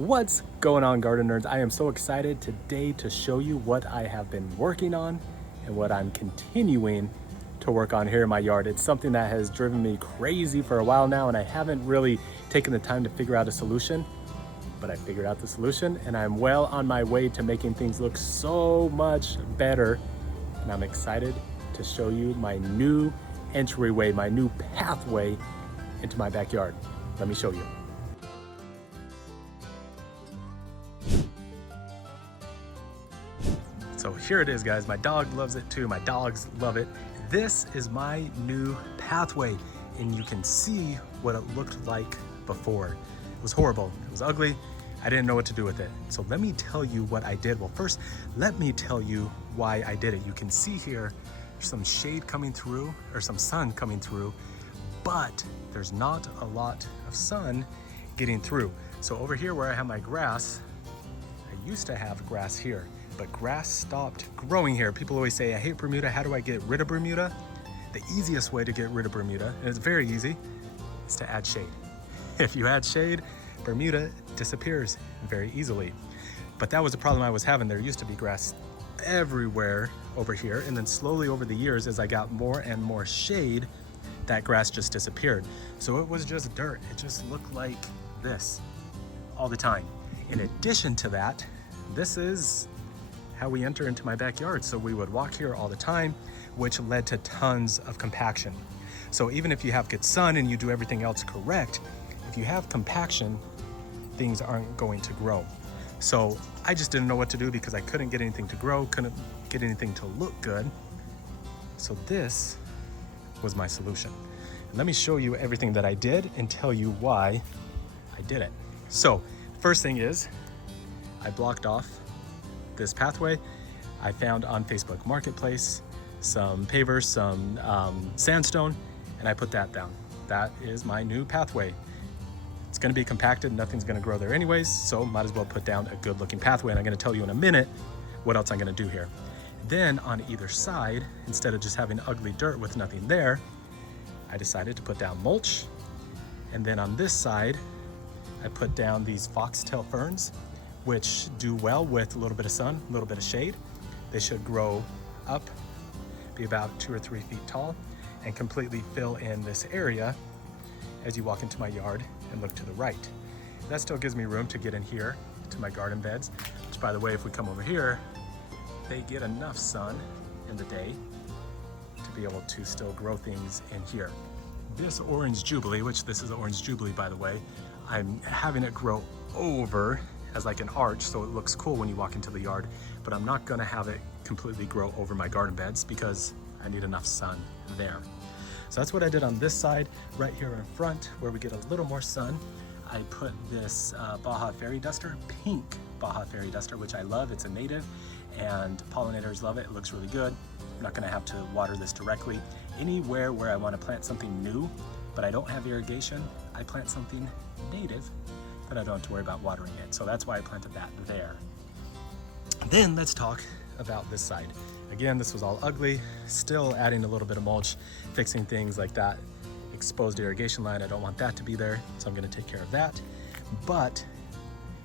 What's going on, garden nerds? I am so excited today to show you what I have been working on and what I'm continuing to work on here in my yard. It's something that has driven me crazy for a while now, and I haven't really taken the time to figure out a solution, but I figured out the solution and I'm well on my way to making things look so much better. And I'm excited to show you my new entryway, my new pathway into my backyard. Let me show you. So here it is, guys. My dog loves it too. My dogs love it. This is my new pathway, and you can see what it looked like before. It was horrible. It was ugly. I didn't know what to do with it. So let me tell you what I did. Well, first, let me tell you why I did it. You can see here, there's some shade coming through, or some sun coming through, but there's not a lot of sun getting through. So over here where I have my grass, I used to have grass here, but grass stopped growing here. People always say, I hate Bermuda. How do I get rid of Bermuda? The easiest way to get rid of Bermuda, and it's very easy, is to add shade. If you add shade, Bermuda disappears very easily. But that was the problem I was having. There used to be grass everywhere over here, and then slowly over the years, as I got more and more shade, that grass just disappeared. So it was just dirt. It just looked like this all the time. In addition to that, this is how we enter into my backyard. So we would walk here all the time, which led to tons of compaction. So even if you have good sun and you do everything else correct, if you have compaction, things aren't going to grow. So I just didn't know what to do because I couldn't get anything to grow, couldn't get anything to look good. So this was my solution. And let me show you everything that I did and tell you why I did it. So first thing is, I blocked off this pathway. I found on Facebook Marketplace some pavers, some sandstone, and I put that down. That is my new pathway. It's gonna be compacted, nothing's gonna grow there anyways, so might as well put down a good looking pathway, and I'm gonna tell you in a minute what else I'm gonna do here. Then on either side, instead of just having ugly dirt with nothing there, I decided to put down mulch. And then on this side, I put down these foxtail ferns, which do well with a little bit of sun, a little bit of shade. They should grow up, be about 2 or 3 feet tall, and completely fill in this area as you walk into my yard and look to the right. That still gives me room to get in here to my garden beds, which, by the way, if we come over here, they get enough sun in the day to be able to still grow things in here. This orange jubilee, which this is orange jubilee, by the way, I'm having it grow over as like an arch, so it looks cool when you walk into the yard, but I'm not gonna have it completely grow over my garden beds because I need enough sun there. So that's what I did on this side. Right here in front, where we get a little more sun, I put this Baja Fairy Duster, pink Baja Fairy Duster, which I love. It's a native, and pollinators love it. It looks really good. I'm not gonna have to water this directly. Anywhere where I wanna plant something new, but I don't have irrigation, I plant something native, that I don't have to worry about watering it. So that's why I planted that there. Then let's talk about this side. Again, this was all ugly, still adding a little bit of mulch, fixing things like that exposed irrigation line. I don't want that to be there, so I'm gonna take care of that. But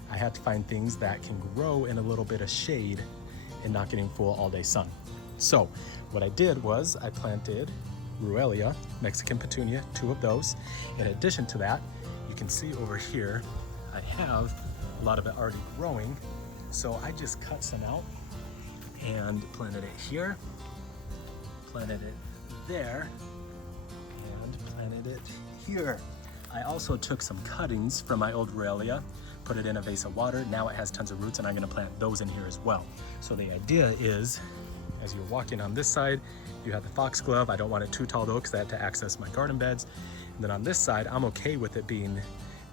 I had to find things that can grow in a little bit of shade and not getting full all day sun. So what I did was I planted Ruellia, Mexican petunia, 2 of those. In addition to that, you can see over here, I have a lot of it already growing. So I just cut some out and planted it here, planted it there, and planted it here. I also took some cuttings from my old Ruellia, put it in a vase of water. Now it has tons of roots, and I'm gonna plant those in here as well. So the idea is, as you're walking on this side, you have the foxglove. I don't want it too tall though, because I have to access my garden beds. And then on this side, I'm okay with it being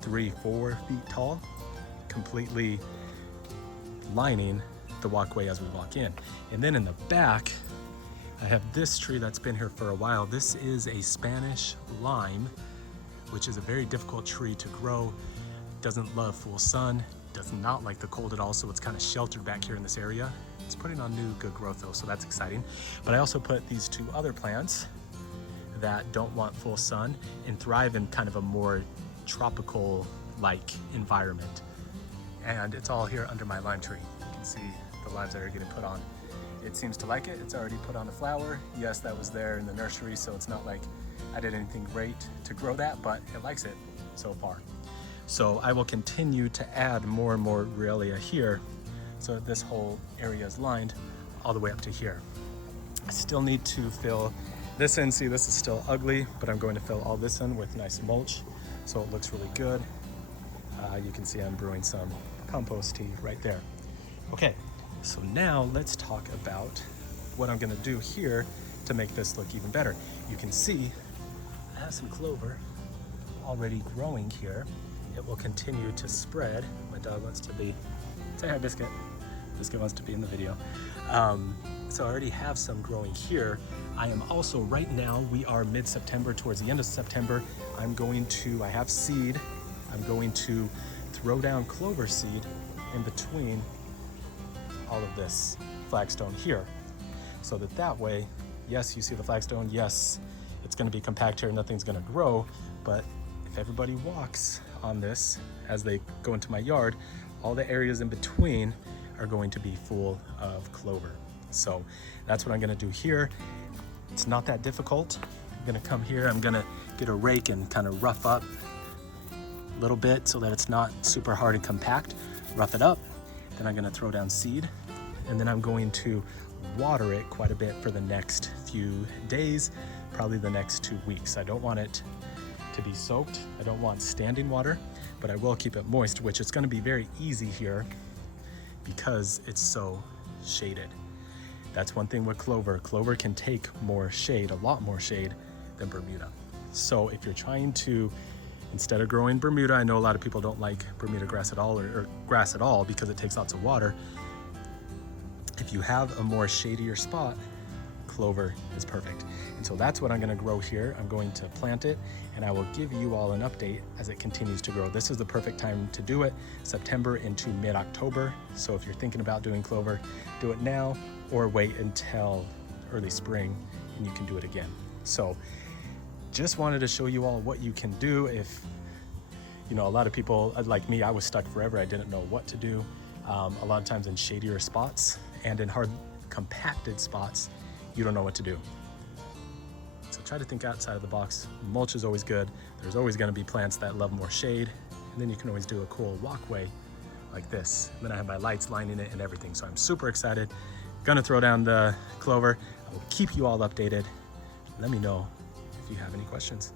3-4 feet tall, completely lining the walkway as we walk in. And then in the back, I have this tree that's been here for a while. This is a Spanish lime, which is a very difficult tree to grow. Doesn't love full sun, does not like the cold at all, so it's kind of sheltered back here in this area. It's putting on new good growth though, so that's exciting. But I also put these 2 other plants that don't want full sun and thrive in kind of a more tropical like environment. and it's all here under my lime tree. You can see the limes that are getting put on. It seems to like it. It's already put on the flower. Yes, that was there in the nursery, so it's not like I did anything great to grow that, but it likes it so far. So I will continue to add more and more Realia here, so that this whole area is lined all the way up to here. I still need to fill this in. See, this is still ugly, but I'm going to fill all this in with nice mulch, so it looks really good. You can see I'm brewing some compost tea right there. Okay, so now let's talk about what I'm gonna do here to make this look even better. You can see I have some clover already growing here. It will continue to spread. My dog wants to be, say hi, Biscuit. Biscuit wants to be in the video. So I already have some growing here. I am also, right now, we are mid-September, towards the end of September, I have seed. I'm going to throw down clover seed in between all of this flagstone here. So that way, yes, you see the flagstone, yes, it's gonna be compact here, nothing's gonna grow, but if everybody walks on this as they go into my yard, all the areas in between are going to be full of clover. So that's what I'm gonna do here. It's not that difficult. I'm gonna come here, I'm gonna get a rake and kind of rough up a little bit so that it's not super hard and compact. Rough it up, then I'm gonna throw down seed, and then I'm going to water it quite a bit for the next few days, probably the next 2 weeks. I don't want it to be soaked. I don't want standing water, but I will keep it moist, which is gonna be very easy here because it's so shaded. That's one thing with clover. Clover can take more shade, a lot more shade than Bermuda. So if you're trying to, instead of growing Bermuda, I know a lot of people don't like Bermuda grass at all or grass at all because it takes lots of water. If you have a more shadier spot, clover is perfect. And so that's what I'm gonna grow here. I'm going to plant it, and I will give you all an update as it continues to grow. This is the perfect time to do it, September into mid-October. So if you're thinking about doing clover, do it now or wait until early spring and you can do it again. So just wanted to show you all what you can do if, you know, a lot of people like me, I was stuck forever. I didn't know what to do. A lot of times in shadier spots and in hard compacted spots, you don't know what to do. So try to think outside of the box. Mulch is always good. There's always gonna be plants that love more shade. And then you can always do a cool walkway like this. And then I have my lights lining it and everything. So I'm super excited. Gonna throw down the clover. I will keep you all updated. Let me know if you have any questions.